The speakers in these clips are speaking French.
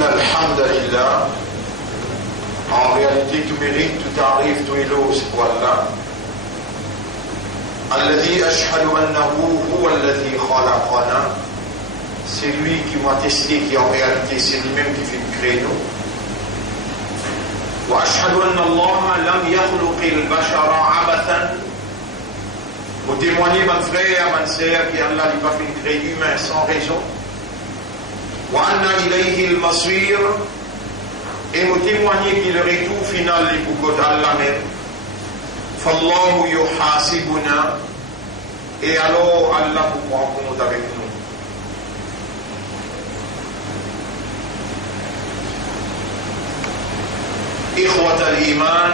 إن الحمد لله. En réalité, tout mérite, tout arrive, tout élo, c'est pour Allah. الذي أشهد أنه هو الذي خلقنا. C'est lui qui m'a attesté qu'en réalité c'est lui-même qui fait créer nous. وأشهد أن الله لم يخلق البشر عبثا. Pour témoigner, mon frère, mon sœur, qu'Allah n'a pas fait créer humain sans raison. وأن إليه المصير. Et me témoigner qu'il le retour final est pour Allah même. فالله يحاسبنا. Et alors Allah vous prend compte avec nous. إخوة الإيمان,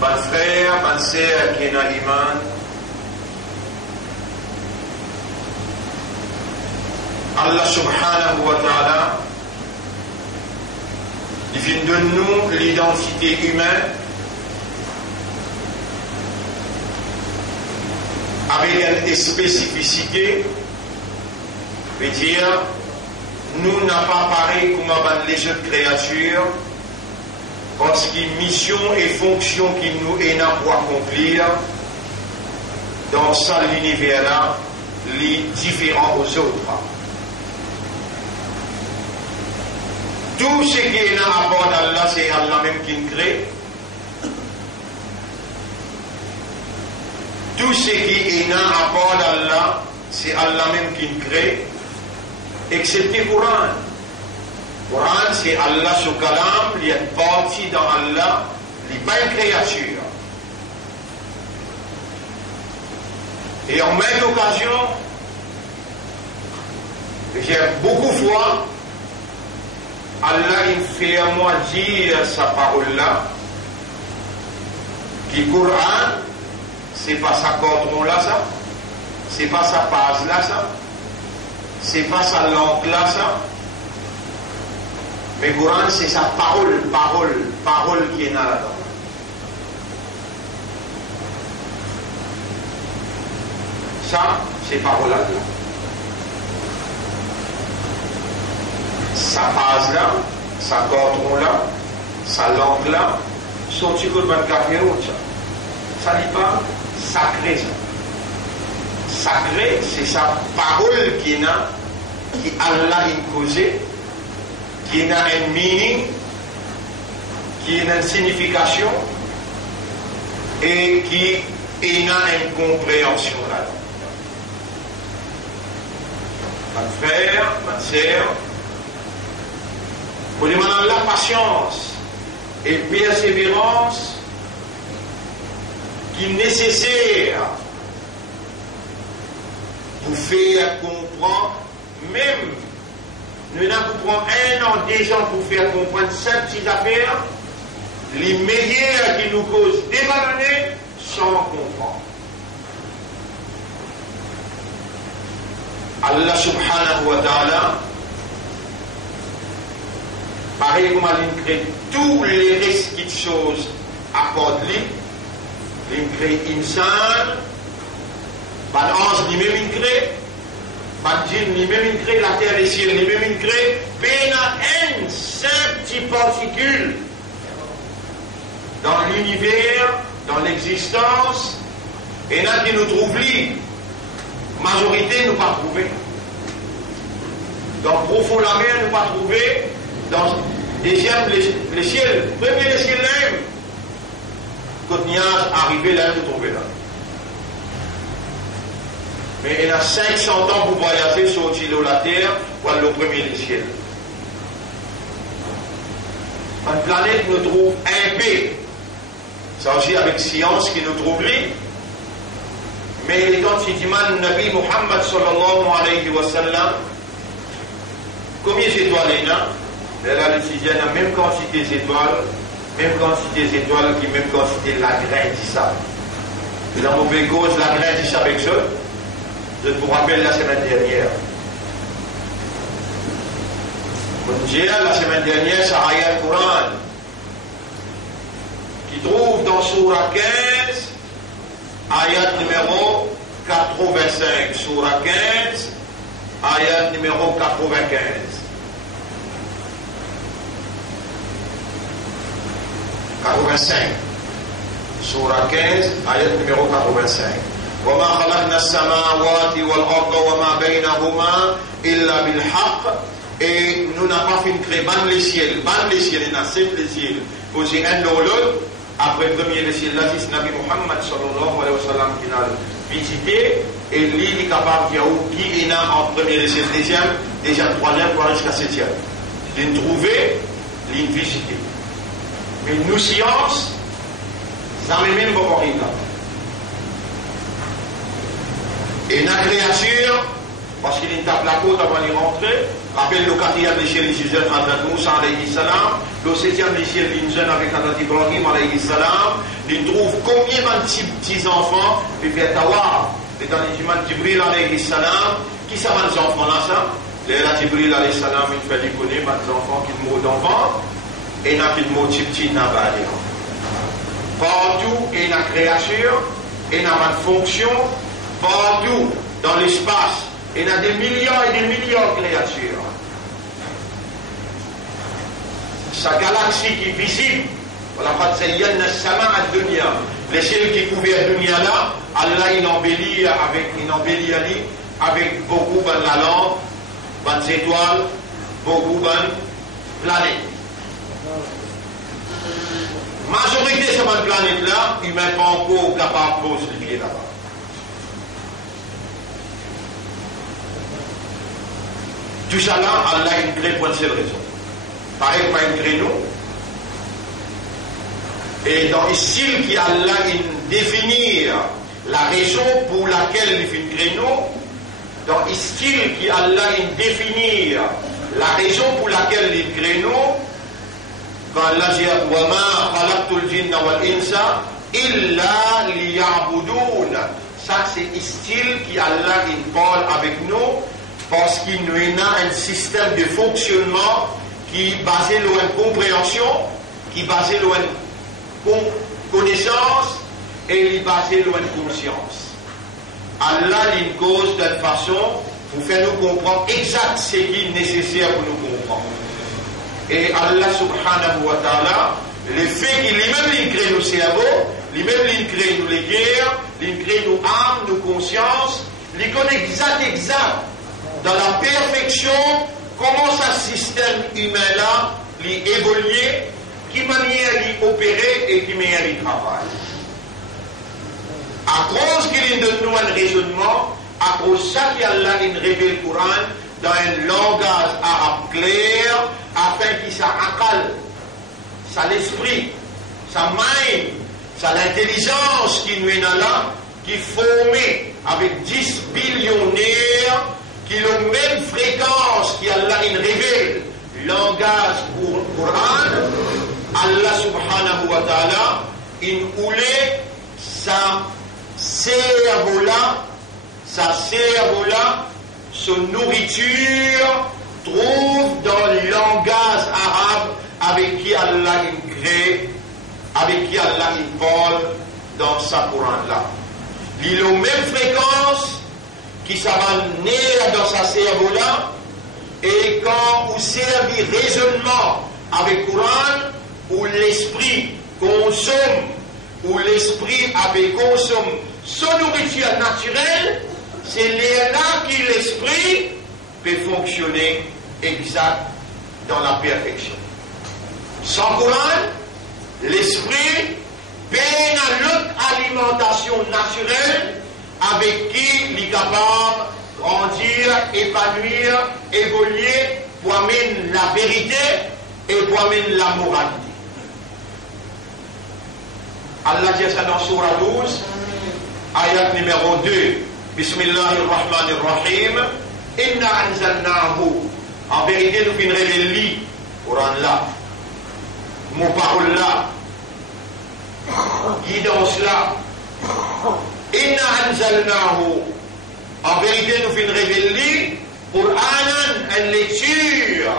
mon frère, mon sœur qui est dans l'Iman, Allah subhanahu wa ta'ala, il vient de nous l'identité humaine avec une spécificité, veut dire, nous n'avons pas pareil comme les autres créatures, parce qu'il y a mission et fonction qui nous est là pour accomplir dans ça l'univers-là, les différents aux autres. Tout ce qui est là à bord d'Allah, c'est Allah même qui nous crée. Tout ce qui est là à bord d'Allah, c'est Allah même qui nous crée, excepté le Coran. Le Coran, c'est Allah sous Kalam, il est parti dans Allah, il n'est pas une créature. Et en même occasion, j'ai beaucoup de fois, Allah il fait à moi dire sa parole-là, qui le Coran, c'est pas sa cordon-là, ça, c'est pas sa base-là, ça, c'est pas sa langue-là, ça. Mais le Coran, c'est sa parole qui est là-dedans. Ça, c'est parole-là. Sa base-là, sa cordon-là, sa langue-là, son petit coup de ban café rouge, ça. Ça dit pas sacré, ça. Sacré, c'est sa parole qui est là, qui Allah a causé, qui a un meaning, qui a une signification et qui a une compréhension là-dedans. Mon frère, ma sœur, pour demander la patience et persévérance qui est nécessaire pour faire comprendre même. Nous n'avons comprendre 1 an, 2 ans pour faire comprendre cette petite affaire, les meilleurs qui nous causent débalonner sans comprendre. Allah subhanahu wa ta'ala, pareil comme il crée tous les restes de choses à part de lui, il crée insan, pas d'ange lui-même il crée, pas de djinn lui-même il crée, la terre et le ciel lui-même il crée, peine une seule petite particule dans l'univers, dans l'existence, et là qui nous trouve libre. Majorité nous pas trouvé. Dans profond la mer nous pas trouvé. Dans deuxième les ciels, premier les ciels là, quand il y a arrivé là nous trouver là. Mais il y a 500 ans pour voyager sur la terre pour aller au premier les ciels. Une planète nous trouve un peu. Ça aussi avec science qui nous trouve libre. Mais quand il dit le Nabi Muhammad sallallahu alayhi wa sallam, combien d'étoiles il y a? Elle a décidé la même quantité d'étoiles, qui même quantité de la graine du sable. Et la mauvaise cause, la graine du sable avec ça, je vous rappelle la semaine dernière. La semaine dernière, c'est Ayat Quran, qui trouve dans Surah 15, ayat numéro 85, Surah 15, ayat numéro 95. 85. Surah 15, ayat numéro 85. وما خلقنا السماوات والأرض وما بينهما إلا بالحق. Et nous n'avons pas fait créer les ciels, il y en a 7 les ciels, posés un dans l'autre. Après le premier les ciels, là, c'est Nabi Muhammad sallallahu alayhi wa sallam qui l'a visité, et lui, il est capable de dire qui est en premier les ciels, deuxième, troisième, voire jusqu'à 7e. Il l'a trouvé, il l'a visité. Mais nous, sciences, ça ne même pas rien là. Et la créature, parce qu'il tape la côte avant d'y rentrer, rappelle le 4e l'échelle des jeunes Hazrat Moussa alayhi salam, le 7e l'échelle d'une jeune avec Hazrat Ibrahim alayhi salam, il trouve combien de petits enfants, puis fait Tawar, c'est dans les humains Jibril alayhi salam, qui savent les enfants là ça? Là, Jibril alayhi salam, il fait déconner, des enfants qui mourent d'enfants, et il y a qui mourent petits n'a pas partout, il y a une créature, il y a une fonction, partout dans l'espace, il y a des millions et des millions de créatures. Sa galaxie qui est visible, les ciels qui couvrent la dunya là, Allah il embellit avec beaucoup de la lampe, des étoiles, beaucoup de planètes. Majorité de ces planètes là, ils ne sont pas encore capables de poser le pied là-bas. Tout ça là, Allah il crée pour une seule raison. Pareil, pas une crée nous. Et dans le style qui Allah il définir la raison pour laquelle il fait crée nous, dans le style qui Allah il définir la raison pour laquelle il crée nous, quand Allah dit wa ma khalaqtul jinna wal insa illa liya'budun. Ça c'est le style qui Allah il parle avec nous. Parce qu'il y a un système de fonctionnement qui est basé sur une compréhension, qui est basé sur une connaissance et il est basé sur une conscience. Allah il cause d'une façon pour faire nous comprendre exact ce qui est nécessaire pour nous comprendre. Et Allah subhanahu wa ta'ala, le fait qu'il lui-même crée nos cerveaux, lui-même il crée nous les guerres, il crée nos âmes, nos consciences, il connaît exact. Dans la perfection, comment ce système humain-là évolue, qui manière d'y opérer et qui manière d'y travailler. À cause qu'il donne nous un raisonnement, à cause de ça qu'Allah révèle le Coran dans un langage arabe clair, afin qu'il s'accale, ça l'esprit, sa mind, ça l'intelligence qui nous est là, qui est formée avec 10 billionnaires qui ont la même fréquence qu'Allah révèle langage pour Coran, Allah subhanahu wa ta'ala, il voulait sa cerveau-là, son nourriture, trouve dans le langage arabe avec qui Allah crée, avec qui Allah parle dans sa Coran-là. Il a la même fréquence qui ça va naître dans sa cerveau-là, et quand vous servez raisonnement avec le Coran, où l'esprit consomme, où l'esprit consomme son nourriture naturelle, c'est là que l'esprit peut fonctionner exact dans la perfection. Sans Coran, l'esprit peine à l'autre alimentation naturelle avec qui il est capable de grandir, épanouir, évoluer pour amener la vérité et pour amener la moralité. Allah dit ça dans Surah 12, ayat numéro 2. Bismillahirrahmanirrahim. Inna anzalnahu. En vérité, nous venons révéler le Coran là, mon parole là, guidance là. Inna anzalnahu. En vérité, nous venons révéler Qur'anan, une lecture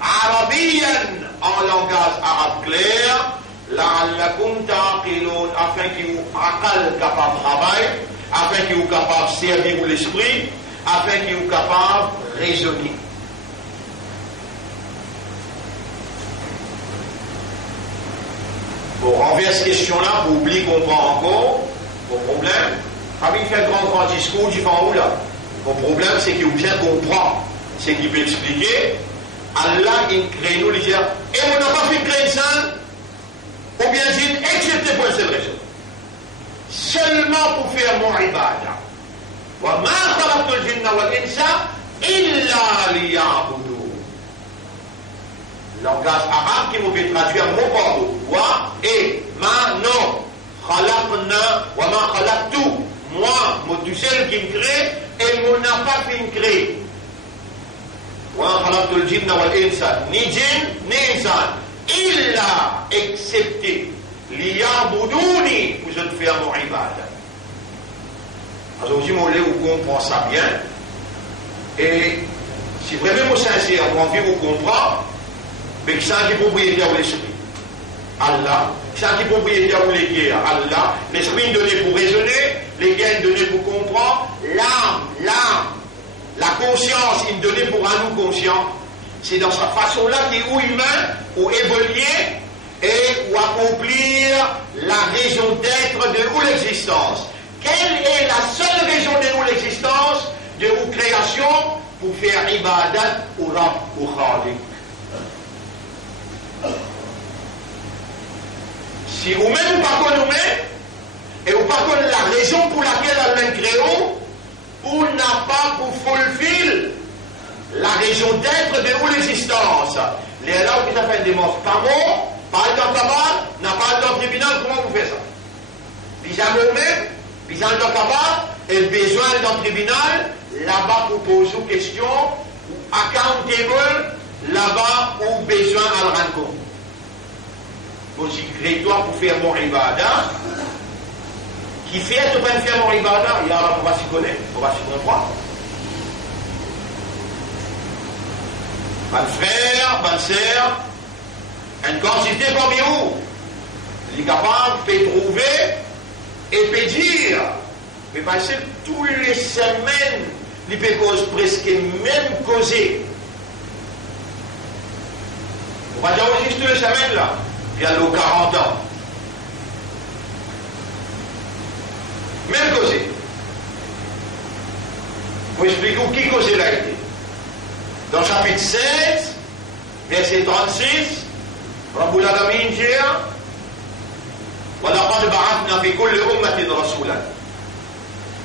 arabienne en langage arabe clair, la'allakum ta'qilun, afin que vous aqal capable de travailler, afin que vous capable de servir l'esprit, afin que vous capable de raisonner. Bon, renverse cette question-là, pour oublier qu'on prend encore, mon problème, quand il fait un grand discours, il va en haut là. Mon problème, c'est qu'il bien comprend. C'est qu'il peut expliquer, Allah, il crée nous, il dit, et on n'a pas fait créer ça, ou bien dit, excepté pour une seule raison. Seulement pour faire mon ibadah. Wa ma khalaqtul jinna wal insa illa liya'budun. Langage arabe qui vous peut traduire mot par mot. Wa et ma non. Khalaqna wa ma khalaqtu. Moi, tout seul qui me crée, et mon n'a pas fait me créer. Wa ma khalaqtul jinna wal insa. Ni jinn, ni insan. Illa excepté. Liya'buduni, vous êtes fait mon ibadah. Alors, vous dites, vous comprenez ça bien. Et si vraiment sincère, vous envie vous comprendre, mais que ça qui est propriétaire de l'esprit. Allah, ça qui est propriétaire de l'esprit. Allah, l'esprit donné pour raisonner, les gains donnés pour comprendre, l'âme, la conscience, il donné pour un nous conscient. C'est dans sa façon-là qu'il est ou humain, ou évoluer, et ou accomplir la raison d'être de où l'existence. Quelle est la seule raison de où l'existence, de où création, pour faire ibadat ou rab ou khalik. Si vous-même pas connaissez, et vous pas connaissez la raison pour laquelle Allah crée, vous n'avez pas pour fulfill la raison d'être de où l'existence. Les là où vous avez des morts pas morts, pas dans le tabac, n'a pas dans le tribunal, comment vous faites ça? Puis jamais vous-même, puis dans le tabac, et besoin dans le tribunal, là-bas pour poser une question, ou accountable, là-bas où besoin à le rendre compte. Aussi, crée-toi pour faire mon ibadah, qui fait de pas faire mon ibadah, il y a on va s'y connaître, on va s'y comprendre. Mon frère, ma sœur, une quantité comme vous, il est capable de trouver et peut dire, mais parce que toutes les semaines, il peut cause presque même causer. On va dire aussi toutes les semaines là, il y a 40 ans. Même causer. Pour expliquer qui causait l'a été. Dans le chapitre 16, verset 36, Rabbul Alamin dit وَلَقَدْ بَعَثْنَا فِي كُلِّ أُمَّةٍ رَسُولًا.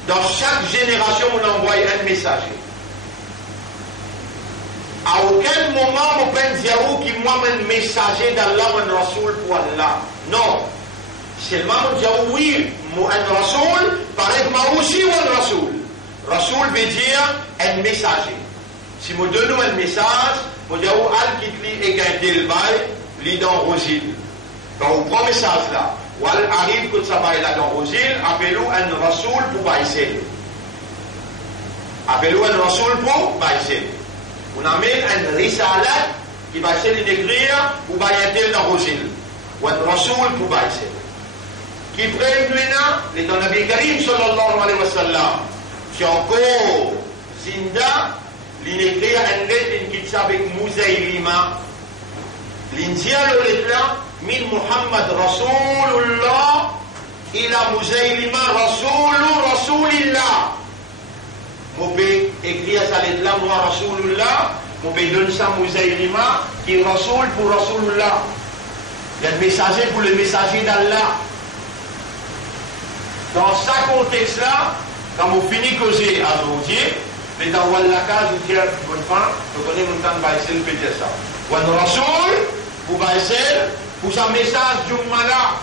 Dans chaque génération, on envoie un messager. À aucun moment, on peut dire qui moi, un messager d'Allah, un rasoul pour Allah. Non. Seulement, on dit oui, un rasoul, pareil que moi aussi, un rasoul. Rasoul veut dire un messager. Si je donne un message, je dis al qui lit et le bail, lit dans Rosil. Quand on prend le message là, ou al arrive que ça va là dans Rosil, appelez-vous un rasoul pour baïser. Appelez-vous un rasoul pour baïser. On amène un risalat qui va essayer d'écrire ou baïser dans Rosil. Ou un rasoul pour baïser. Qui prévient les dans Nabi Karim sallallahu alayhi wa sallam, qui encore zinda, l'inécrit un lettre qui s'appelle Muzaylima. L'india le lettre min Muhammad Rasulullah ila Muzaylima Rasulillah. On peut écrire sa lettre là, moi Rasulullah, on peut donner ça Muzaylima qui est Rasul pour Rasulullah. Il y a le messager pour le messager d'Allah. Dans ce contexte-là, quand vous finissez de causer à Zodier, mais dans la case, vous dites, bonne fin, vous connaissez mon temps de baisser, vous dire ça. Ou un rasoul, vous baissez, pour un message du Mala.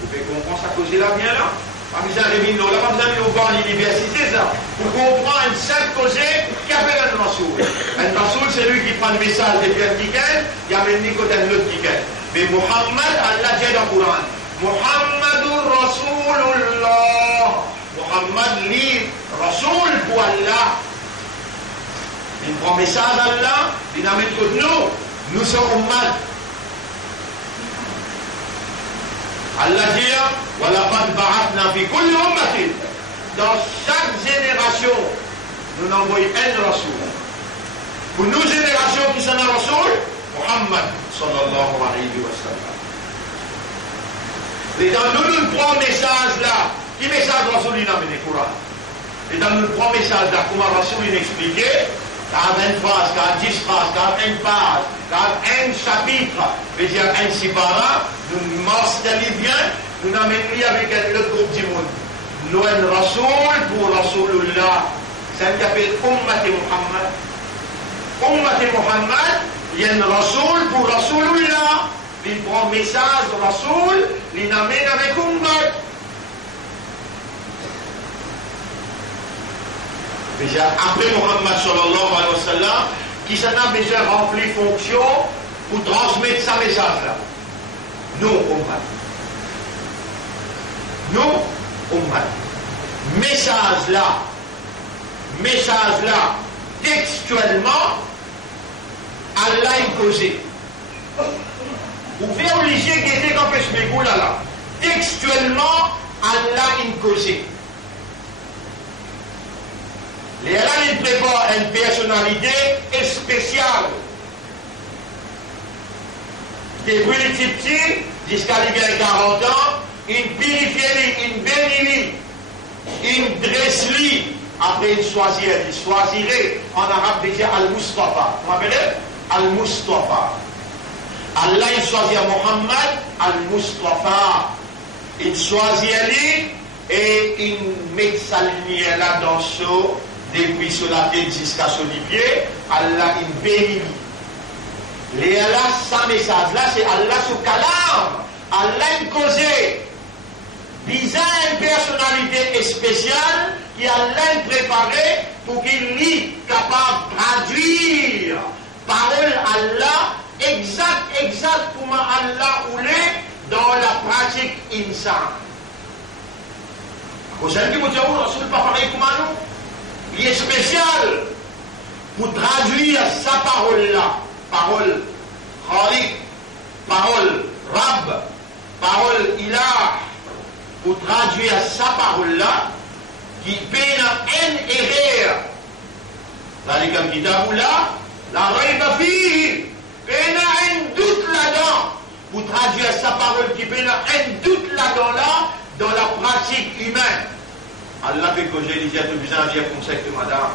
Vous pouvez comprendre ça causer là bien là? Pas besoin de venir là, pas besoin de venir à l'université, ça. Vous comprenez une seule causée qui appelle un rasoul. Un rasoul, c'est lui qui prend le message des pierres qui gagnent, il y a même côté de l'autre qui gagne. Mais Muhammad, Allah dit dans le Coran, Muhammadur Rasulullah. Muhammad lit Rasoul pour Allah. Il prend message à Allah, il a mis que nous sommes Ummad. Allah dit وَلَقَدْ بَعَثْنَا فِي كُلِّ أُمَّةٍ. Dans chaque génération, nous envoyons un Rasoul. Pour nos générations qui sont un Rasoul, Muhammad sallallahu alayhi wa sallam. Et dans nous prend message là, qui message Rasoul il a mené Coran. Et dans nous prend message là, comment Rasoul il expliquait, 40 phrases, 10 phrases, 41 pages, 41 chapitres, c'est-à-dire un sipara, nous marchez bien, nous n'amènons avec le groupe du monde. Nous avons Rasoul pour Rasoulullah, ça s'appelle Ummati Muhammad. Ummati Muhammad, il y a un Rasoul pour Rasoulullah. Il prend message de Rasoul, il l'amène avec Ummat. Déjà, après Muhammad sallallahu alayhi wa sallam, qui s'en a déjà rempli fonction pour transmettre sa message là. Nous, Ummat. Nous, Ummat. Message là, textuellement, Allah imposé. Vous pouvez obliger qui était quand je me là. Textuellement, Allah imposé. Et Allah il prépare une personnalité spéciale. Depuis les petits, jusqu'à les 40 ans, une périphérie, une bénili, une dresseli. Après, il choisirait en arabe déjà Al-Mustafa. Vous m'appelez Al-Mustafa. Allah il choisit Muhammad Al-Mustafa. Il choisit lui et il met sa lumière là dans ce, depuis sur la tête jusqu'à sur les pieds. Allah il bénit. Et Allah, sa message là, c'est Allah sur Kalam. Allah il causait. Bizarre une personnalité spéciale qui Allah préparé pour qu'il soit capable de traduire parole Allah exact comme Allah voulait dans la pratique insan. Vous savez que Moutiaou, le Rasoul n'est pas pareil comme nous. Il est spécial pour traduire sa parole là. Parole Khalik, parole Rab, parole Ilah. Pour traduire sa parole-là, qui peine un erreur. Dans comme kitabullah, la rayba fihi, peine un doute là-dedans. Pour traduire sa parole qui peine un doute là-dedans, dans la pratique humaine. Allah fait que j'ai déjà besoin de comme ça que madame.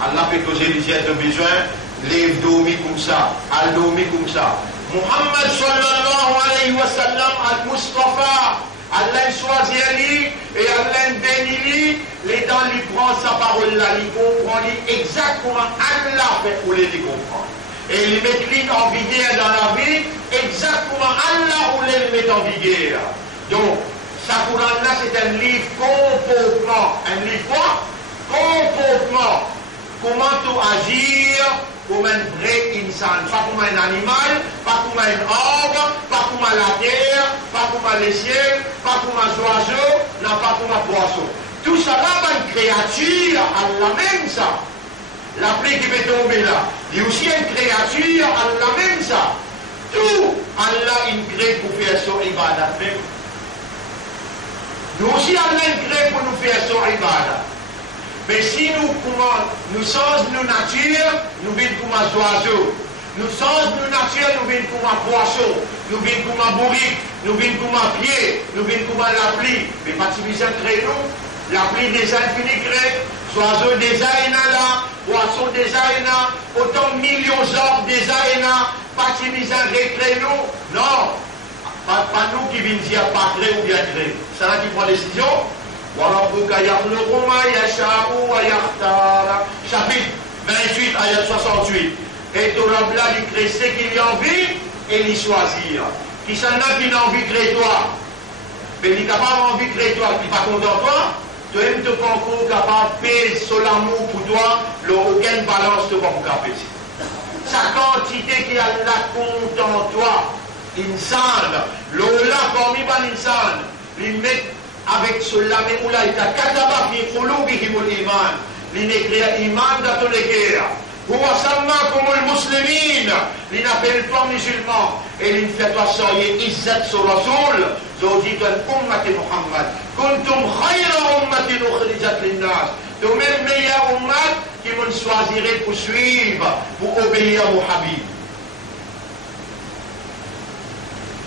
Allah fait que j'ai déjà besoin de dormir comme ça, al dormir comme ça. Muhammad sallallahu alayhi wa sallam al-Mustafa. Allah choisit lui et Allah bénit lui, les dents lui prend sa parole là, il comprend exactement Allah fait pour les comprendre. Et il met lui en vigueur dans la vie, exactement Allah ou les met en vigueur. Donc, sa Coran là c'est un livre comportement. Un livre quoi? Comportement. Comment tout agir comme un vrai insan, pas comme un animal, pas comme un arbre, pas comme la terre, pas comme les ciels, pas comme un oiseau, non pas comme un poisson. Tout ça là, une créature, Allah même ça. La pluie qui peut tomber là, il y a aussi une créature, Allah même ça. Tout, Allah il crée pour faire son ibadat même. Nous aussi, Allah il crée pour nous faire son ibadat. Mais si nous sommes nos nature, nous vivons comme un oiseau. Nous sommes nos nature, nous vivons comme un poisson. Nous vivons comme un bourrique. Nous vivons comme un pied. Nous vivons comme la pluie. Mais pas de misère crée nous. La pluie des infinis crée. Oiseau des aïna là. Poisson des aïna. Autant de millions d'arbres des aïna. Pas de misère crée nous. Non. Pas nous qui viennent dire pas créer ou bien créer. C'est là qui prend décision. Chapitre 28, ayat 68. Et tu auras là, il crée ce qu'il a envie et il choisir. Qui s'en a qui n'a envie de créer toi, mais il n'est capable d'envie de créer toi, qui n'est pas content de toi, tu es te pas encore capable de payer sur l'amour pour toi, aucune balance ne va vous caper. Sa quantité qui a la compte en toi, insan, l'ola parmi les insan, il met avec cela, mais où là, il a kataba fi qulubihimul iman. Il écrit iman dans tous les guerres. Huwa sammakumul muslimin. Il n'appelle pas musulman. Et il fait toi soyez izzat sur Rasoul. Zodi ton ummati Muhammad. Kuntum khayra ummati ukhrijat linnas. De même meilleur ummat qui vous choisirez pour suivre, pour obéir au Habib.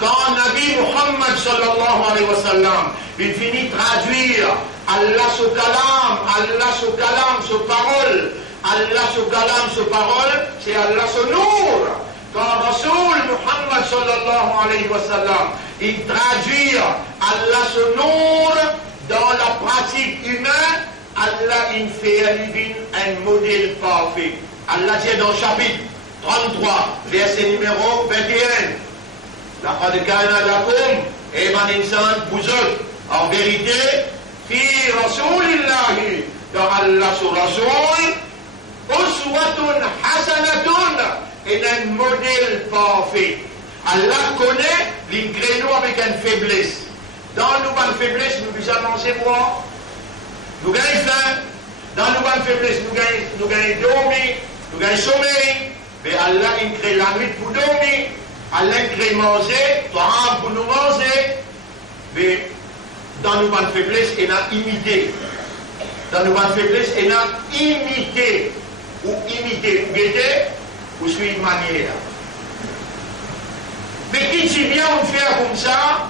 quand Nabi Muhammad sallallahu alayhi wa sallam, il finit traduire Allah ce kalam, Allah ce kalam, ce parole, Allah ce kalam, ce parole, c'est Allah ce nour. Quand Rasoul Muhammad sallallahu alayhi wa sallam, il traduit Allah ce nour dans la pratique humaine, Allah il fait un modèle parfait. Allah dit dans le chapitre 33, verset numéro 21. لقد كان لكم أيها الإنسان vous autres en vérité في رسول الله dans Allah sur Rasoul أسوة حسنة et un modèle parfait. Allah connaît les créneaux avec une faiblesse. Dans nos bonnes faiblesses, nous avancons moi. Nous gagnons faim. Dans nos bonnes faiblesses, nous gagnons dormir, nous gagnons sommeil. Mais Allah, il crée la nuit pour dormir. Allah, il crée manger, pour nous manger. Mais dans nos bonnes faiblesses, il a imité. Dans nos bonnes faiblesses, il a imité. Ou imiter, ou guetter, ou suivre une manière. Mais qui dit bien on fait comme ça,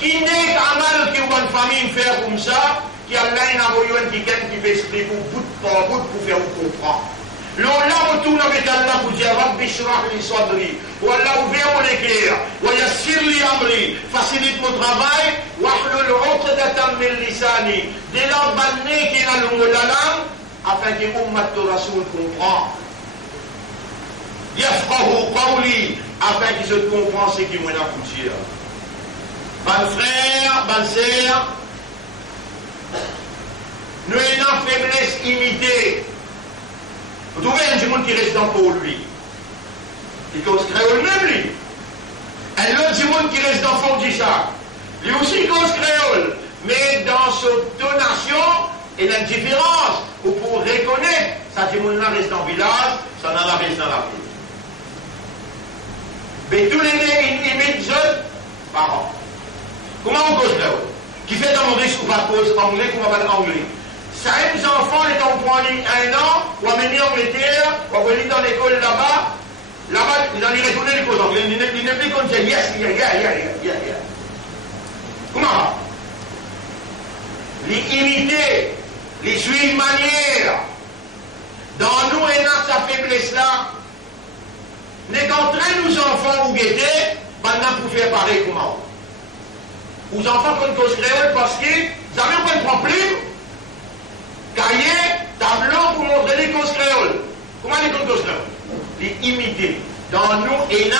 qui n'est qu'un mal qui ou une famille fait comme ça, qui a là un envoyé un quelqu'un qui fait expliquer bout par bout pour faire comprendre. Là, on tourne avec Allah pour dire Rabbi shrah li sadri, ou Allah ouvert mon éclair, ou yassir li amri, facilite mon travail, ou ahlul uqdatan min lisani, dès lors banné qui a le mot de la langue, afin que l'ummat de Rasoul comprend. Yafqahu qawli, afin qu'ils se comprennent ce qui m'en a poussé. Ban frère, ban sœur, nous ayons faiblesse imitée. Vous trouvez un monde qui reste dans pour lui. Il cause créole même lui. Un autre monde qui reste dans fond du sac. Lui aussi cause créole. Mais dans cette donation, il y a une différence. Ou pour reconnaître, ça dit monde là reste dans le village, ça n'en a reste dans la ville. Mais tous les nés, ils imitent jeunes parents. Comment on cause créole? Qui fait dans mon risque ou pas cause anglais, comment on va anglais? Ça aide les enfants, les enfants ont 1 an, ou à venir en Angleterre, ou à venir dans l'école là-bas. Là-bas, ils ont retourné les causes anglais. Ils ne plus qu'on dit yes, yeah. Comment? Les imiter, les suivre manière. Dans nous, et dans sa faiblesse-là, n'est qu'entraîne nos enfants ou guetter, maintenant pour faire pareil comment? Aux enfants qu'on cause créole parce qu'ils n'avaient pas de problème. Cahier, tableau pour montrer les causes créoles. Comment les causes créoles? Les imiter. Dans nous, et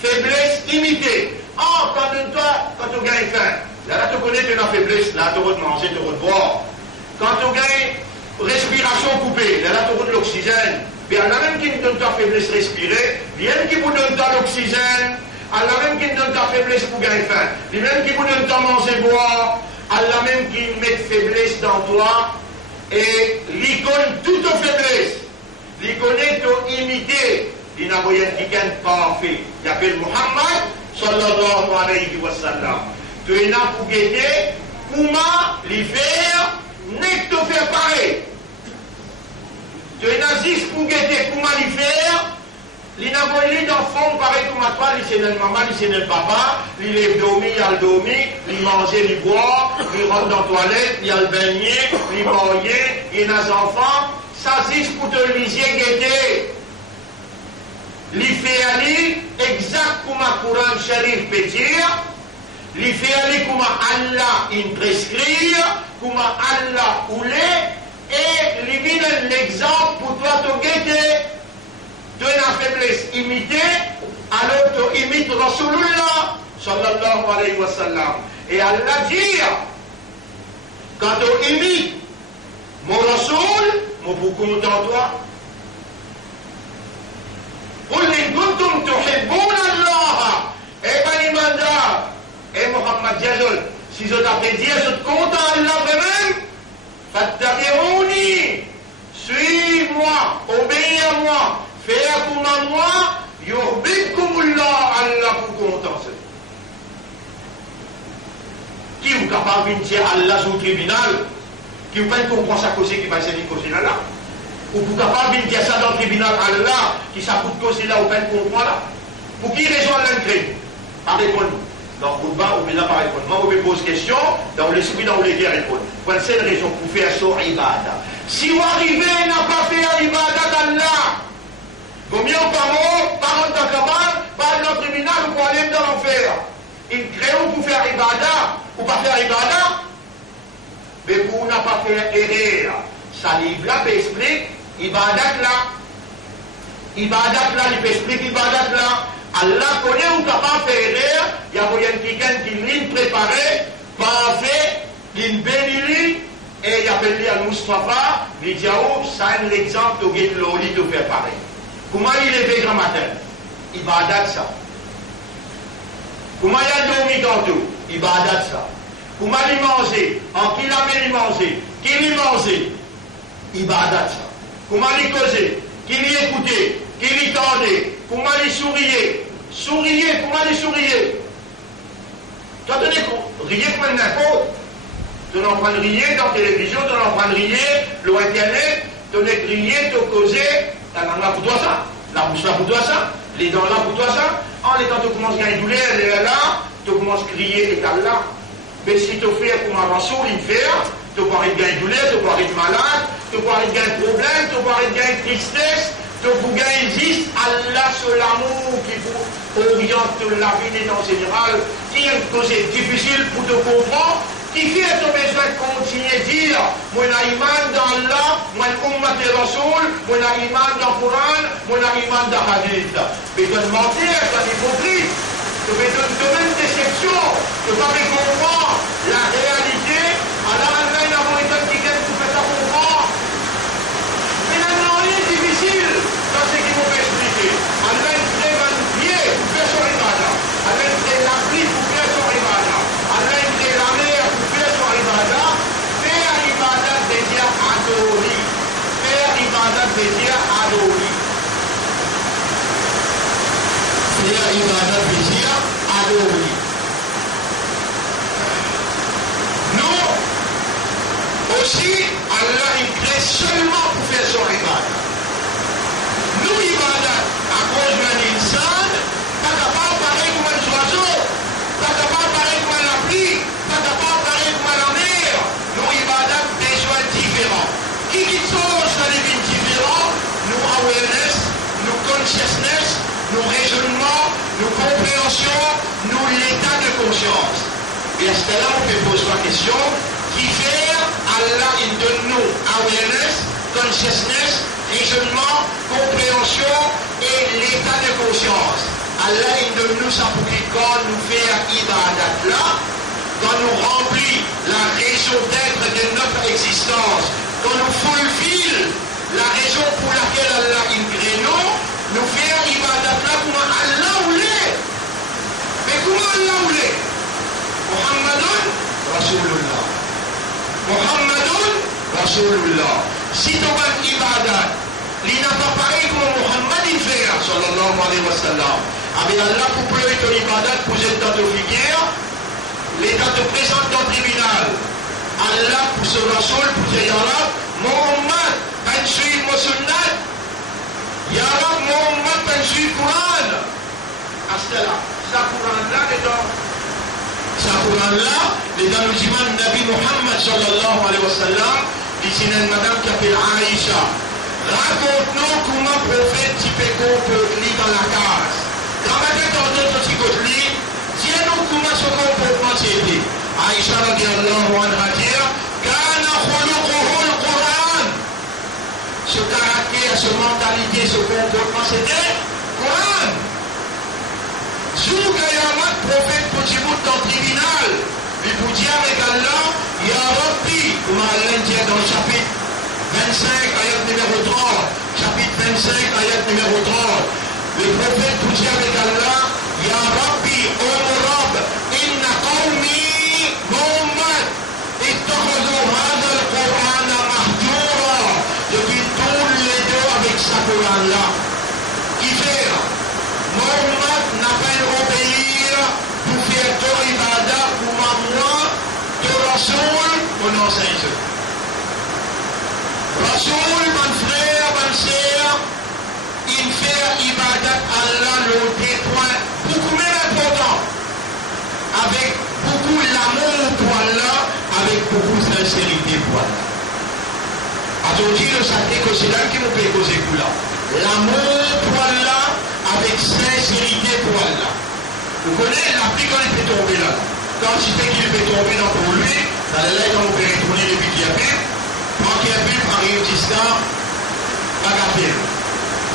faiblesse imitée. Oh, quand tu gagnes faim, là, tu connais que la faiblesse, là, tu vas te manger, tu vas te boire. Quand tu gagnes respiration coupée, là, tu vas de l'oxygène. Bien, la même qui nous donne ta faiblesse respirer, bien qui vous donne ta l'oxygène, la même qui nous donne ta faiblesse pour gagner faim, les mêmes qui vous donne ta manger, boire. Allah même qui met faiblesse dans toi et l'icône toute faiblesse, l'icône est imité, il n'a pas quelqu'un parfait. Il appelle Muhammad sallallahu alayhi wa sallam. Tu es là pour guetter, comment l'hiver n'est que te faire pareil. Tu es là juste pour guetter, comment l'hiver. Il n'a pas eu d'enfant pareil comme à toi, il c'est le maman, il c'est le papa, il est dormi, il a le dormi, il mange, il boit, il rentre dans la toilette, il a le baigné, il mange, il a des enfants, ça c'est pour te liser guetter. Il fait aller exact comme un Coran Sharif peut dire, il fait aller comme Allah il prescrit, comme Allah voulait, et il donne l'exemple pour toi te guetter. De la faiblesse imitée, alors tu imites Rasulullah sallallahu alayhi wa sallam. Et Allah dit, quand tu imites mon Rasul, mon beaucoup en toi, قل إن كنتم تحبون الله et Manimanda et Mohammed Jazol, si je t'appelle Dieu, je te compte à Allah même, fattabi'ouni, suis-moi, obéis à moi. Faire comme à moi, yuhbibkumullah, Allah vous contente. Qui est capable de dire Allah sur le tribunal, qui vous fait comprendre ça cause qui va se dire là, ou vous capable de dire ça dans le tribunal Allah, qui ça coûte cause là, vous faites comprendre là. Pour qui raison Allah crée? Par répondre. Donc, vous pouvez pas répondre. Moi, vous me posez question, dans les soumis, dans les guerres, répondre. Quelle est la raison pour faire son ibadah? Si vous arrivez n'a pas fait ibadah d'Allah, combien par un cabane, par un tribunal, vous pouvez aller dans l'enfer. Ils créent pour faire ibadah, ou pas faire ibadah, mais pour n'a pas faire erreur. Ça livre là, il explique, ibadah là. Ibadah là, il explique ibadah là. Allah connaît ou t'as pas fait erreur, il y a moyen de quelqu'un qui l'a préparé, pas fait, il bénit, et il appelle lui à Mustafa, il dit, oh, ça c'est l'exemple de l'oli de faire pareil. Comment il est levé grand matin? Ibadat ça. Comment il a dormi tantôt? Ibadat ça. Comment il mangeait? En qui l'a mis manger? Qui lui mangeait? Ibadat ça. Comment il causait? Qui lui écoutait? Qui lui tendait? Comment il souriait? Souriait, comment il souriait? Tu as donné rier comme n'importe. Tu en train de rier dans la télévision, tu en train de rier, le internet, tu en train de rier, tu causer, la langue là pour toi ça, la bouche là pour toi ça, les dents là pour toi ça. En l'état tu commences à gagner douleur, elle est là, tu commences à crier, et là. Mais si tu fais comme un rassoul, il fait, tu vas arrêter de gagner douleur, tu vas arrêter de malade, tu vas arrêter de gagner problème, tu vas arrêter de gagner tristesse. Que vous gagnez existe, Allah sur l'amour qui vous oriente la vie en général, qui est causé difficile pour te comprendre, qui fait ton besoin de continuer à dire, moi j'ai iman dans Allah, moi l'ummat de Rasoul, moi j'ai iman dans le Coran, moi j'ai iman dans le Hadith. Mais tu vas mentir, tu vas être hypocrite, tu vas te donner une déception, tu vas pas comprendre la réalité, alors elle va y avoir une qui vous fait ça comprendre. Mais là, non, rien est difficile. Ça, c'est qu'il faut expliquer. Allah est très magnifié pour faire son ibadah. Allah est très la pluie pour faire son ibadah. Allah est très la mer pour faire son ibadah. Faire ibadah veut dire adorer. Faire ibadah veut dire adorer. Faire ibadah veut dire adorer. Nous, aussi, Allah il crée seulement pour faire son ibadah. Nous, ibadah, à cause d'un insan, pas capable de parler comme un oiseau, pas capable de parler comme la pluie, pas capable de parler comme la mer. Nous, ibadah, besoin différents. Qui chose dans les vies différents, nous awareness, nous consciousness, nous raisonnement, nous compréhension, nous l'état de conscience. Et à ce là on peut poser la question, qui fait Allah il donne nous awareness, consciousness, raisonnement, compréhension et l'état de conscience. Allah il donne nous ça pour qu'il quand nous faire ibadat là, quand nous remplit la raison d'être de notre existence, quand nous fulfill la raison pour laquelle Allah il crée nous faire ibadat là comment Allah voulait. Mais comment Allah voulait? Muhammadun Rasulullah. Muhammadun Rasulullah. Si tu vas ibadat, il n'a pas pareil comme Muhammad il fait, sallallahu alayhi wa sallam. Avec Allah pour pleurer ton ibadat, pour être dans ton figure, l'État te présente dans le tribunal. Allah pour ce Rasul, pour dire Ya Rab, Muhammad, ben suivre mon sunnat. Ya Rab, Muhammad, ben suivre Coran. À ce là, ça Coran-là, ce Coran-là, les dans le diman Nabi Muhammad sallallahu alayhi wa sallam, ici une madame qui appelle Aïcha. Raconte-nous comment le prophète Tipéco peut lire dans la case. Quand madame dans d'autres petit lit, dis-nous comment son comportement c'était. Aïcha radiallahu anha dit, Kana khuluquhu al-Quran. Ce caractère, ce mentalité, ce comportement, c'était Coran. Zougayamat, prophète pour dire dans le tribunal, il vous dit avec Allah, Ya Rabbi, comme Allah dit dans le chapitre 25, ayat numéro 30, chapitre 25, ayat numéro 30, le prophète vous dit avec Allah, Ya Rabbi, O Rab, inna qawmi Muhammad, ittakhadhu hadha al-Qur'an mahjura, depuis tous les deux avec sa Qur'an-là. Qui fait Muhammad n'a pas obéir pour faire ton ibadah pour moi, ton Rasoul, mon enseigne. Rasoul, mon frère, mon sœur, il fait ibadat Allah le point l'amour pour Allah avec beaucoup de sincérité pour Allah. Aujourd'hui, le sacré que c'est là qui nous peut causer pour là. L'amour pour Allah avec sincérité pour Allah. Vous connaissez la pluie quand il peut tomber là. Quand il fait qu'il peut tomber dans pour lui, dans les lèvres, on peut retourner depuis qu'il y a plus. Quand il y a plus, par une petite star, bagatelle.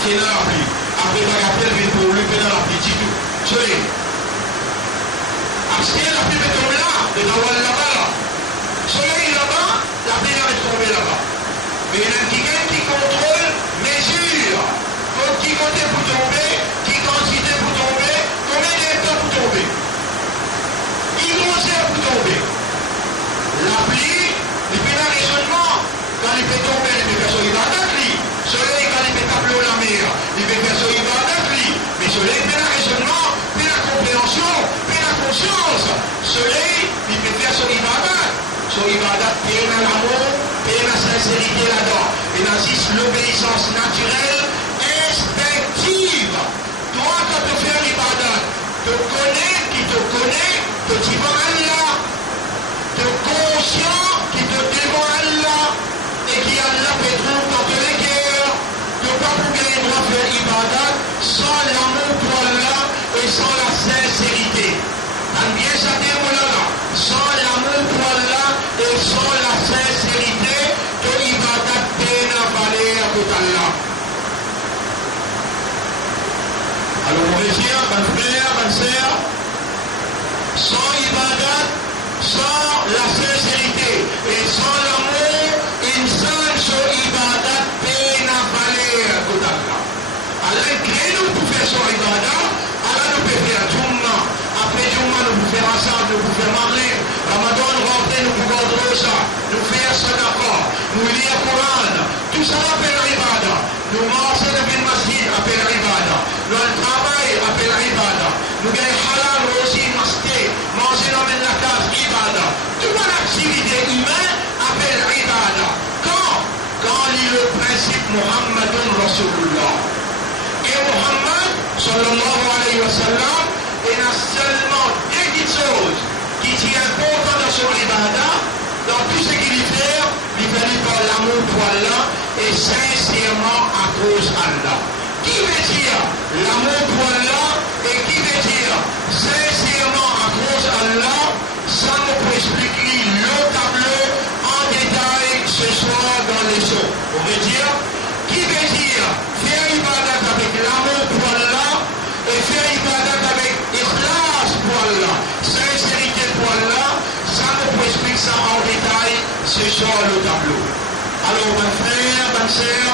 C'est dans la pluie. Après bagatelle, vient pour lui, puis dans la pluie, c'est tout. Soyez. Parce que la pluie peut tomber là, mais dans là-bas, là. Soleil là-bas, la pluie va tomber là-bas. Mais il y a quelqu'un qui contrôle, mesure. Qui compte pour tomber, qui quantité pour tomber, combien de temps pour tomber. Il grossit pour tomber. La pluie, il fait un raisonnement. Quand il fait tomber, il peut faire son ibadat, lui. Soleil, quand il fait tableau la mer, il peut faire son ibadat, lui. Mais soleil, il fait un raisonnement, fait la compréhension, fait la conscience. Soleil, il peut faire son ibadat. Son ibadat, il y a l'amour, il y a la sincérité là-dedans. Et n'insiste l'obéissance naturelle, instinctive. Toi, quand tu fais l'ibadat, te connais, qui te connaît, que tu vas Allah. Te conscient, qui te devant Allah. Et qui Allah fait trouver dans les guerres. Tu ne peux pas pouvoir les droits faire l'ibadat sans l'amour pour Allah et sans la sincérité. Bien ça dit, sans l'amour pour Allah et sans la sincérité, que l'ibadat n'a pas valeur pour Allah. Alors, mon frère, mon frère, ma sœur, sans ibadat, sans la sincérité et sans l'amour, une seule sur ibadat n'a valeur pour Allah. Alors, crée-nous pour faire son ibadat, alors nous pouvons faire Jumma. Après Jumma, nous pouvons faire ensemble, nous pouvons faire Maghrib. Ramadan, rentrer, nous pouvons faire Rosa, nous faire Sadaqa, nous lire Coran. Tout ça appelle l'Ibada. Nous marcher dans le masjid appelle l'Ibada. Nous travail appelle l'Ibada. Nous gagnons halal aussi, masqué, manger dans la case, Ibada. Toute l'activité humaine appelle l'Ibada. Quand il est le principe Muhammadun Rasulullah. Et Muhammad, sallallahu alayhi wa sallam, il a seulement deux petites choses qui sont importantes dans son ibadah, dans tout ce qu'il fait, il fait par l'amour pour Allah et sincèrement à cause d'Allah. Qui veut dire l'amour pour Allah et qui veut dire sincèrement à cause d'Allah, ça nous peut expliquer le tableau en détail ce soir dans les sons. On veut dire, qui veut dire faire ibadat avec l'amour pour Allah et faire ibadat avec ikhlas pour Allah, sincérité pour Allah, ça nous peut expliquer ça en détail ce soir le tableau. Alors, mon frère, ma sœur,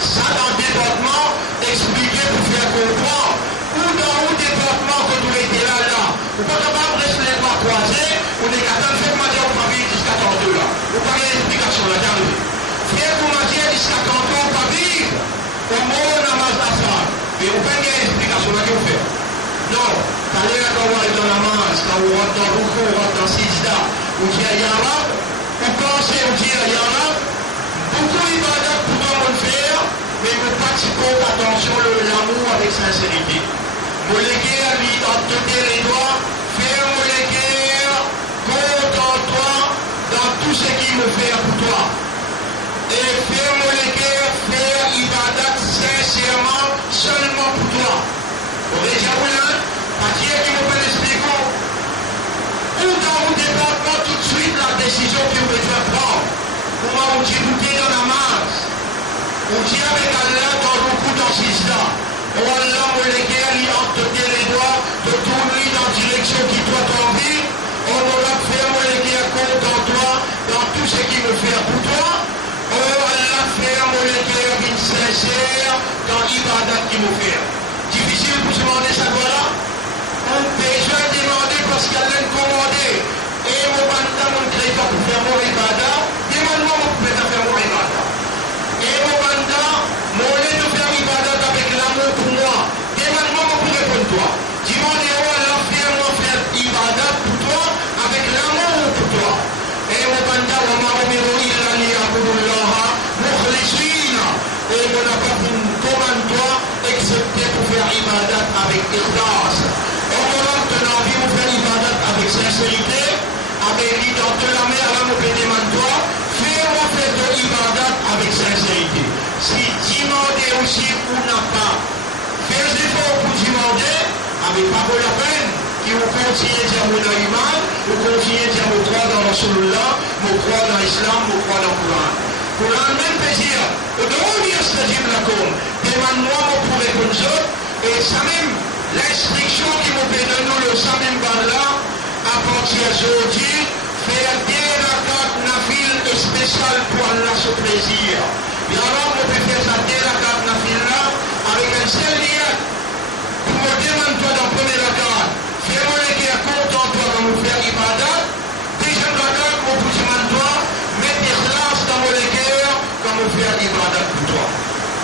ça dans le département, expliquer pour faire comprendre, ou dans le département que nous étions là, ou pas capable de rester les bras croisés, ou n'est capable de faire manger au papier jusqu'à 32 là. Vous parlez d'explication là, j'arrive. Faire pour manger jusqu'à 32 au papier, au mot namaz d'Afra. Et vous pouvez une explication là que vous faites. Non, t'allez là quand vous allez dans la masse, quand vous rentrez dans Rukou, vous rentrez dans Sijda, vous dites à Yarab, vous pensez, vous dites à Yarab, beaucoup d'ibadat pour tout le monde faire, mais vous pratiquez attention l'amour avec sincérité. Vous léguez à lui, tenez les doigts, faire mon léguer, contente-toi dans tout ce qu'il me fait pour toi. Et faire mon léguer, faire ibadat sincèrement, seulement pour toi. Vous voyez, Jaoulin, à qui est-ce qui me fait l'expliquer? Ou dans le département, tout de suite, la décision que vous devez prendre. Comment on dit bouquet dans la masse? On dit avec Allah dans beaucoup dans Sijda. Oh Allah, mon léguer, il a tenté les doigts, de tourner dans la direction qui doit t'envie. On va faire mon léguer compte en toi, dans tout ce qu'il me fait pour toi. Oh Allah, faire mon léguer une sincère dans l'ibadat qu'il me fait. Difficile pour se demander ça, voilà. On peut déjà demander parce qu'Allah a commandé. Et mon banda, mon créateur pour faire mon ibadah, demande-moi mon créateur pour faire mon ibadah. Et mon banda, mon lait de faire ibadah avec l'amour pour moi, demande-moi pour répondre toi. Dis-moi, Allah, fais-moi faire ibadah pour toi, avec l'amour pour toi. Et mon banda, on m'a remis illa liya'budullaha mukhlisina. Et on n'a pas commande toi, excepté pour faire ibadah avec ikhlas. On me maintenant béni dans toute la mer, là, mon béni, toi, fais-moi faire ton ibadat avec sincérité. Si demander aussi ou n'a pas, fais des efforts pour demander, avec pas pour la peine, qui vous continuez à dire mon iman, vous continuez à dire mon croix dans Rasulullah, mon croix dans l'Islam, mon croix dans le Coran. Pour le même plaisir, demande-moi pour répondre aux autres, et ça même, l'instruction qui vous fait de nous, le samem là, à partir d'aujourd'hui, faire des rakats nafil spécial pour Allah ce plaisir. Et alors, on peut faire ça des rakats nafil là, avec un seul lien. Pour me demander toi dans le premier rakat, fais-moi les qui est content toi quand vous faites ibadat, deuxième rakat, pour vous demander toi, mettre des classes dans mon cœur quand vous faites ibadat pour toi.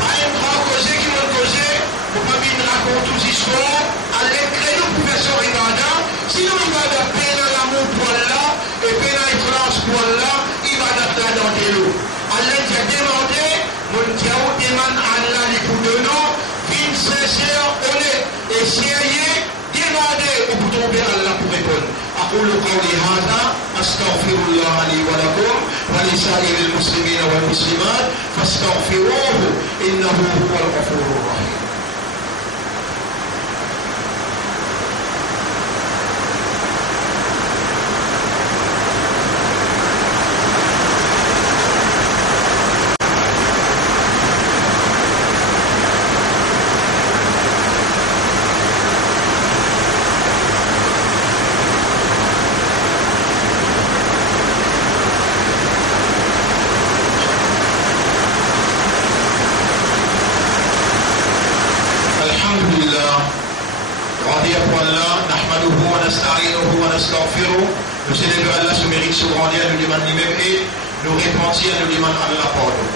Pas un grand causé qui m'ont causé, pour pas bien raconter toutes les histoires, allez créer nos professeurs ibadat, sinon ibadat peine à l'amour pour Allah, et peine à l'ikhlas pour Allah, ibadat là dans tes lots. Allah t'a demandé, mon Dieu demande à Allah les coups de nom, ville sincère, honnête, et sérieux, demandez au bout tomber Allah pour répondre. أقول قولي هذا أستغفر الله لي ولكم ولسائر المسلمين والمسلمات فاستغفروه إنه هو الغفور الرحيم. Nous célébrer Allah se mérite se grandir, nous demande lui-même et nous repentir, nous demande Allah pardon.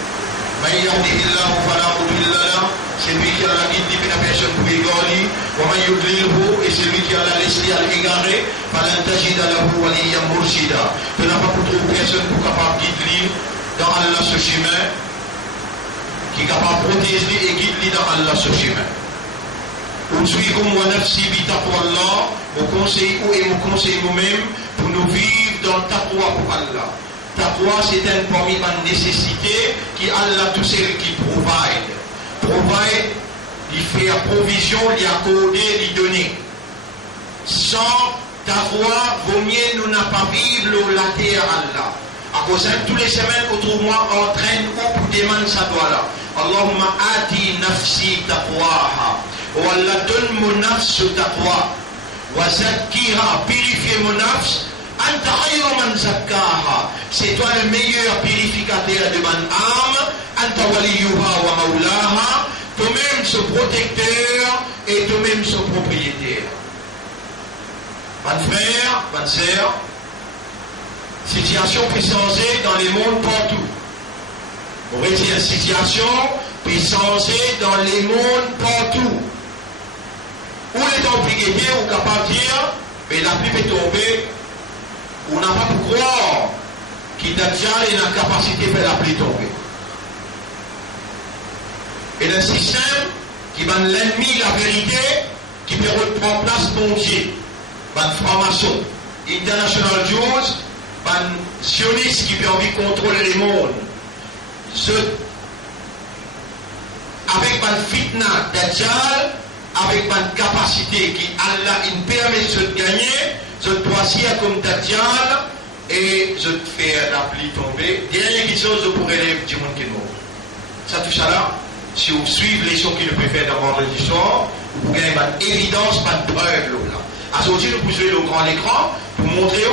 Mais yahdihillahu fala mudilla lahu, c'est lui qui a la guide de la personne pour égarer, wa man yudlilhu, et c'est lui qui a la laissé à l'égarer, falan tajida lahu waliyyan murshida. Tu n'as pas pour trouver personne pour capable de guider dans Allah ce chemin, qui est capable de protéger et guider dans Allah ce chemin. Utswikum wa nafsi bi taqwallah, mon conseil ou et mon conseil vous-même pour nous vivre dans le taqwa pour Allah. Taqwa c'est un parmi les nécessités qui Allah tout seul qui provide. Provide, il fait provision, il accorder, il donner. Sans taqwa, vaut mieux nous n'a pas vivre la terre Allah. À cause de tous les semaines, autrement entraîne ou pour demander ça doit là. Allahumma ati nafsi taqwaha. Oh Allah, donne mon nafs taqwa. Wa zakkiha, purifie mon nafs. Anta khayru man zakkaha. C'est toi le meilleur purificateur de mon âme. Anta waliyuha wa maulaha. Toi-même ce protecteur et toi-même ce propriétaire. Bonne frère, bonne sœur, situation peut changer dans les mondes partout. On va dire situation peut changer dans les mondes partout. Où les obligés ou capable de dire, mais la pluie peut tomber, on n'a pas pour croire qu'il a déjà la capacité de faire la pluie tomber. Et le système qui va l'ennemi, la vérité, qui peut reprendre place bon Dieu, van franc-maçon, international Jews, van sionistes qui peut envie de contrôler les mondes, avec van fitna dajjal, avec une capacité qui Allah il permet de gagner, je te choisir comme Dajjal et je te fais la pluie tomber. Dernière chose, je pourrais élèver du monde qui est mort. Ça touche à là. Si vous suivez les choses qu'il peut faire dans vendredi soir, vous pouvez gagner une évidence, pas de preuve là. Aujourd'hui, nous pouvons le grand écran pour montrer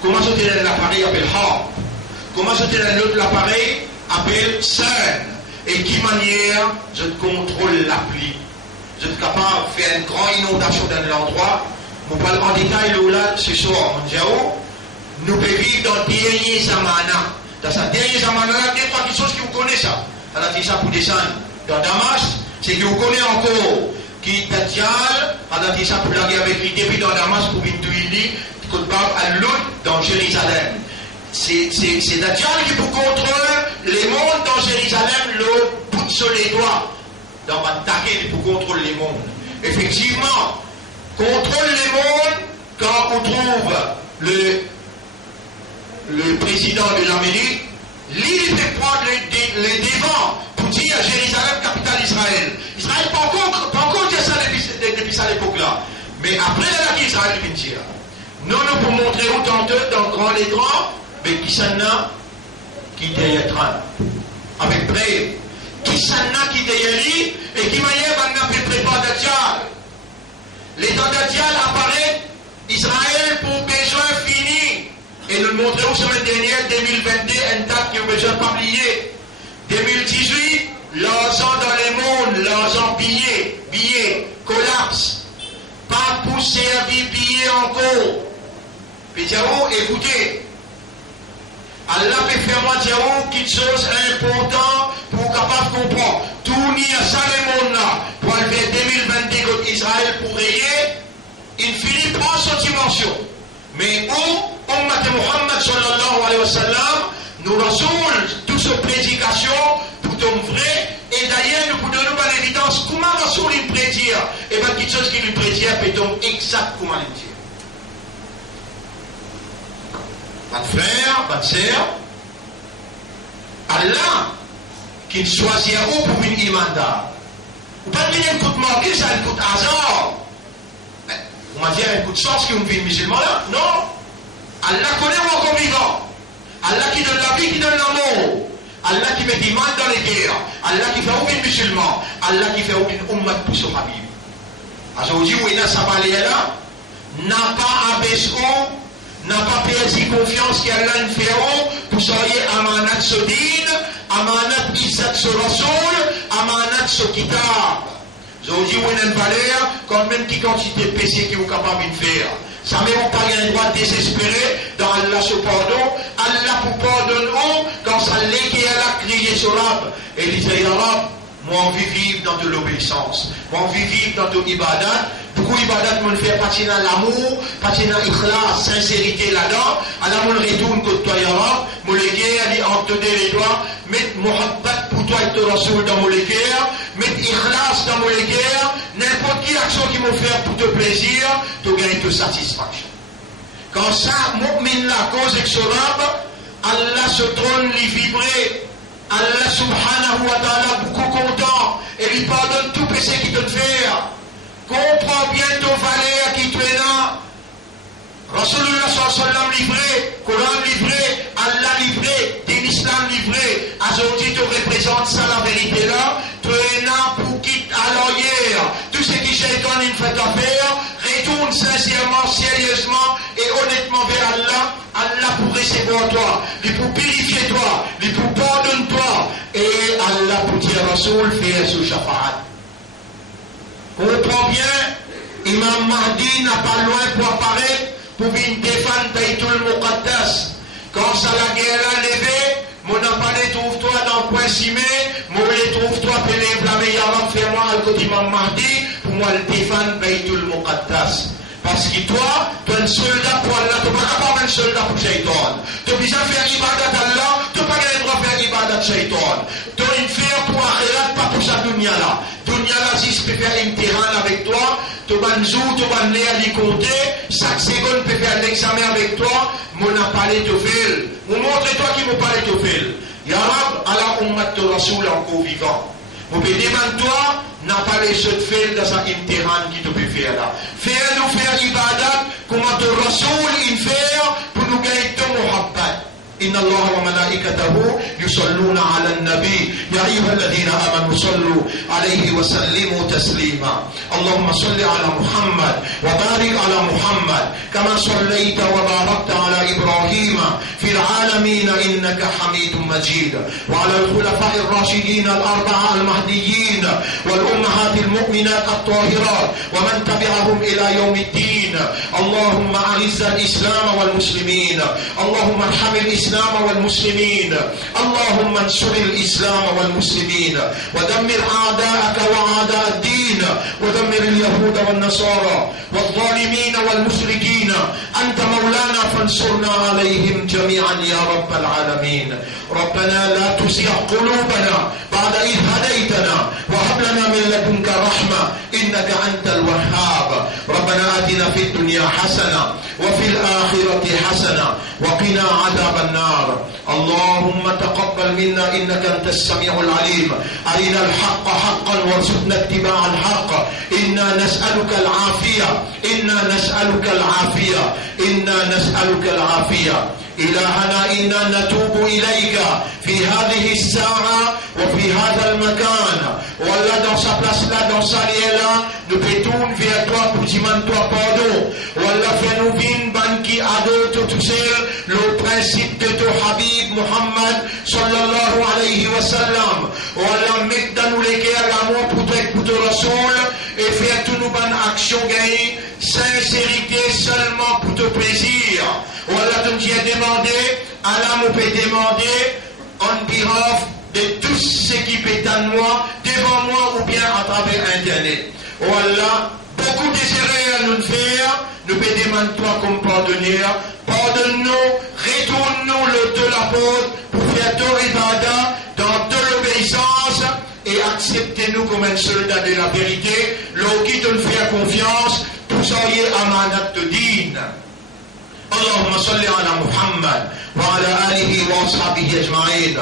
comment c'était l'appareil appelle HARP, comment c'était l'appareil appelle CERN et qui manière je contrôle la pluie. Je suis capable de faire une grande inondation dans l'endroit. Nous parlons en détail là ce soir. Nous pouvons vivre dans les derniers zamana. Dans ces derniers zamana, il y a trois choses que vous connaissez ça. On a dit ça pour descendre. Dans Damas, c'est que vous connaissez encore qui Dajjal, on a dit ça pour la guerre avec lui, depuis dans Damas pour une tuile, à l'autre dans Jérusalem. C'est Dajjal qui pour contrôler les mondes dans Jérusalem, le bout sur les doigts. Dans attaquer pour contrôler les mondes. Effectivement, contrôle les mondes quand on trouve le président de l'Amérique, lui fait prendre les devants pour dire Jérusalem, capitale d'Israël. Israël, pas encore dire ça depuis cette époque-là. Mais après la date d'Israël, il vient dire. Nous, pour montrer autant d'eux dans le grand écran, mais qui s'en a, qui derrière Trump. Avec près. Qui s'en a, qui derrière lui, et qui manière maintenant fait préparer le diable. L'état de diable apparaît, Israël pour besoin fini. Et nous le montrons la semaine dernière, 2022, une date que vous besoin pas oublier. 2018, l'argent dans les mondes, l'argent billet, collapse. Pas pour servir billet encore. Puis écoutez, Allah peut faire moi dire quelque chose d'important pour capable de comprendre. Tout ni à ça le monde là, pour aller vers 2022 contre Israël pour rayer, il finit par son dimension. Mais où, Ummat Muhammad sallallahu alayhi wa sallam, nous rasoul toute cette prédication pour tomber vrai, et d'ailleurs nous pouvons donner par l'évidence comment Rasoul il prédire, et bien quelque chose qu'il lui prédire peut tomber exact comment il dit. Votre frère, votre sœur, Allah, qui choisit où pour une imanda. Vous ne pouvez pas dire un coup de marqué, ça un coup de hasard. On va dire un coup de chance qui vous vit musulman là. Non. Allah connaît mon comme vivant. Allah qui donne la vie, qui donne l'amour. Allah qui met des mal dans les guerres. Allah qui fait aucun musulman. Allah qui fait aucune ummat pour son habib. Aujourd'hui, où il y a sa balai là, n'a pas abaissé, n'a pas perdu confiance qu'il y a là une féron pour soyez amanat sodine, amanat isat sur Rasoul, amanat sur kitab. Aujourd'hui, où il y a une valeur, quand même qui quantité de péché qui vous capable de faire. Ça ne même pas un droit désespéré dans Allah ce pardon. Allah pour pardonner quand ça l'est qui a crié sur l'arbre. Et il disait, Ya Rab, moi on vit vivre dans de l'obéissance. Moi on vit vivre dans de l'ibadat. Beaucoup d'ibadat me fait partie dans l'amour, partie dans l'ikhlas, sincérité là-dedans. Alors on retourne contre toi, Ya Rab. Mon légué, elle dit, entre les doigts, mettre muhabbat pour toi et ton rasoul dans mon légué, mettre ikhlas dans mon légué, n'importe quelle action qui m'a fait pour te plaisir, tu gagnes de satisfaction. Quand ça, mu'min la cause et que ce rab, Allah se trône, lui vibrer, Allah subhanahu wa ta'ala beaucoup content, et lui pardonne tout péché qu'il te fait. Comprends bien ton valeur qui te est là. Rasulullah sallallahu alayhi wa sallam livré, Coran livré, Allah livré, din Islam livré. Aujourd'hui, tu représentes ça la vérité là. Tu es là pour quitter à l'arrière. Tout ce qui s'est donné une fête à faire, retourne sincèrement, sérieusement et honnêtement vers Allah. Allah pour recevoir toi, lui pour purifier toi, lui pour pardonner toi. Et Allah pour dire Rasoul, faire ce shafa'at. Comprends bien, Imam Mahdi n'a pas loin pour apparaître. Pour venir défendre Baytul Muqaddas. Quand ça la guerre a levé, mon appelé trouve-toi dans le coin cimé, mon les trouve-toi pelé blâmer Yaram, fais-moi le côté Imam Mahdi, pour moi le défendre Baytul Muqaddas. Parce que toi, tu es un soldat pour Allah, tu n'es pas capable un soldat pour Shaitan. Tu as besoin de faire ibadat Allah, tu n'as pas le droit de faire ibadat Shaitan. Tu as une faire pour Akhirat, pas pour sa dunya là. Dunya là, si je peux faire un terrain avec toi, tu vas nous, tu vas nous aller compter, chaque seconde peut faire l'examen avec toi, mon appelé te fait. Montre-toi qui m'a parlé te fait. Ya Rab, Allah ummat de Rasoul encore vivant. Mon béni toi, n'a pas les choses de faire dans un terrain qui te peut faire là. Faire-nous faire ibadat, comment te Rasoul il faire pour nous gagner ton muhabbat. إن الله وملائكته يصلون على النبي يا أيها الذين آمنوا صلوا عليه وسلموا تسليما اللهم صل على محمد وبارك على محمد كما صليت وباركت على إبراهيم في العالمين إنك حميد مجيد وعلى الخلفاء الراشدين الأربعة المهديين والأمهات المؤمنات الطاهرات ومن تبعهم إلى يوم الدين اللهم أعز الإسلام والمسلمين اللهم ارحم الإسلام الإسلام والمسلمين اللهم انصر الإسلام والمسلمين ودمر أعداءك وأعداء الدين ودمر اليهود والنصارى والظالمين والمشركين أنت مولانا فانصرنا عليهم جميعا يا رب العالمين. ربنا لا تزغ قلوبنا بعد إذ هديتنا وهب لنا من لدنك رحمة إنك أنت الوهاب. ربنا آتنا في الدنيا حسنة وفي الآخرة حسنة وقنا عذاب النار. اللهم تقبل منا إنك أنت السميع العليم. أرنا الحق حقا وارزقنا اتباع الحق. إنا نسألك العافية إنا نسألك العافية إنا نسألك العافية. إلهنا إنا نتوب إليك في هذه الساعة وفي هذا المكان. Voilà, dans sa place là, dans sa lieu là, nous pétons vers toi pour demander toi pardon. Voilà, fais-nous vivre, ban qui adore tout seul, le principe de ton Habib Muhammad sallallahu alayhi wa sallam. Voilà, mets dans nous les cœurs l'amour pour toi, pour ton Rasoul, et fais tout nous bonnes actions gagnées, sincérité seulement pour ton plaisir. Voilà, donc tu as demandé, Allah nous peut demander, on behalf de tous ceux qui pétent en moi, devant moi ou bien à travers Internet. Oh Allah, beaucoup de erreurs à nous faire, nous peut demander toi comme pardonneur, pardonne-nous, retourne-nous le de la porte pour faire ton ibadah dans de l'obéissance et acceptez-nous comme un soldat de la vérité, l'eau qui te fait confiance pour soyez amanat de din. اللهم صل على محمد وعلى آله وأصحابه أجمعين.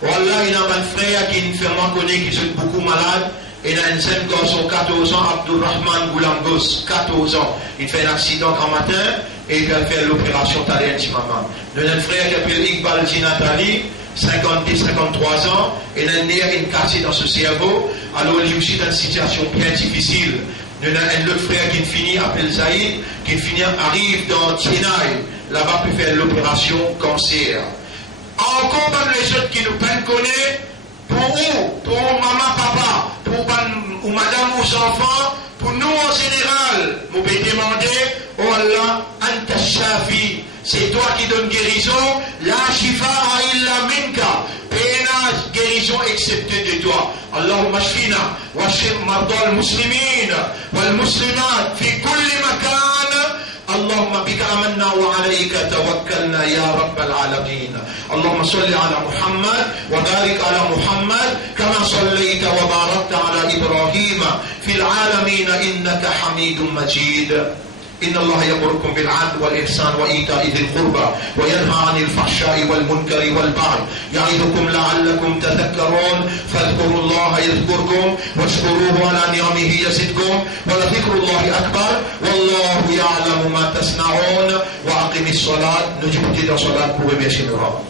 Wallah, il y a un frère qui est fermement connu, qui est beaucoup malade. Il a un jeune garçon, 14 ans, Abdurrahman Goulangos, 14 ans. Il fait un accident un matin et il va faire l'opération Talenti maman. Il y a un frère qui s'appelle Iqbal Jinatali, 53 ans. Il a un nerf, une cassée dans ce cerveau. Alors, il est aussi dans une situation bien difficile. Il y a un autre frère qui finit, appelle Zaïd, qui finit, arrive dans Tienaï. Là-bas, peut faire l'opération cancer. Encore même les autres qui nous peuvent connaître, pour où, pour maman, papa, pour ou madame, ou enfants, pour nous en général, vous pouvez demander, oh Allah, Anta Shafi, c'est toi qui donnes guérison, la shifa'a illa minka, pena guérison excepté de toi. Allahumma shfina, wa shif marda al-muslimin, wal muslimat, fi kulli makan. اللهم بك آمنا وعليك توكلنا يا رب العالمين. اللهم صل على محمد وبارك على محمد كما صليت وباركت على إبراهيم في العالمين إنك حميد مجيد. إن الله يأمركم بالعدل والإحسان وإيتاء ذي القربى وينهى عن الفحشاء والمنكر والبغي يعظكم لعلكم تذكرون. فاذكروا الله يذكركم واشكروه على نعمه يزدكم ولذكر الله أكبر والله يعلم ما تصنعون. وأقم الصلاة. نجيب صلاة pour remercier le roi.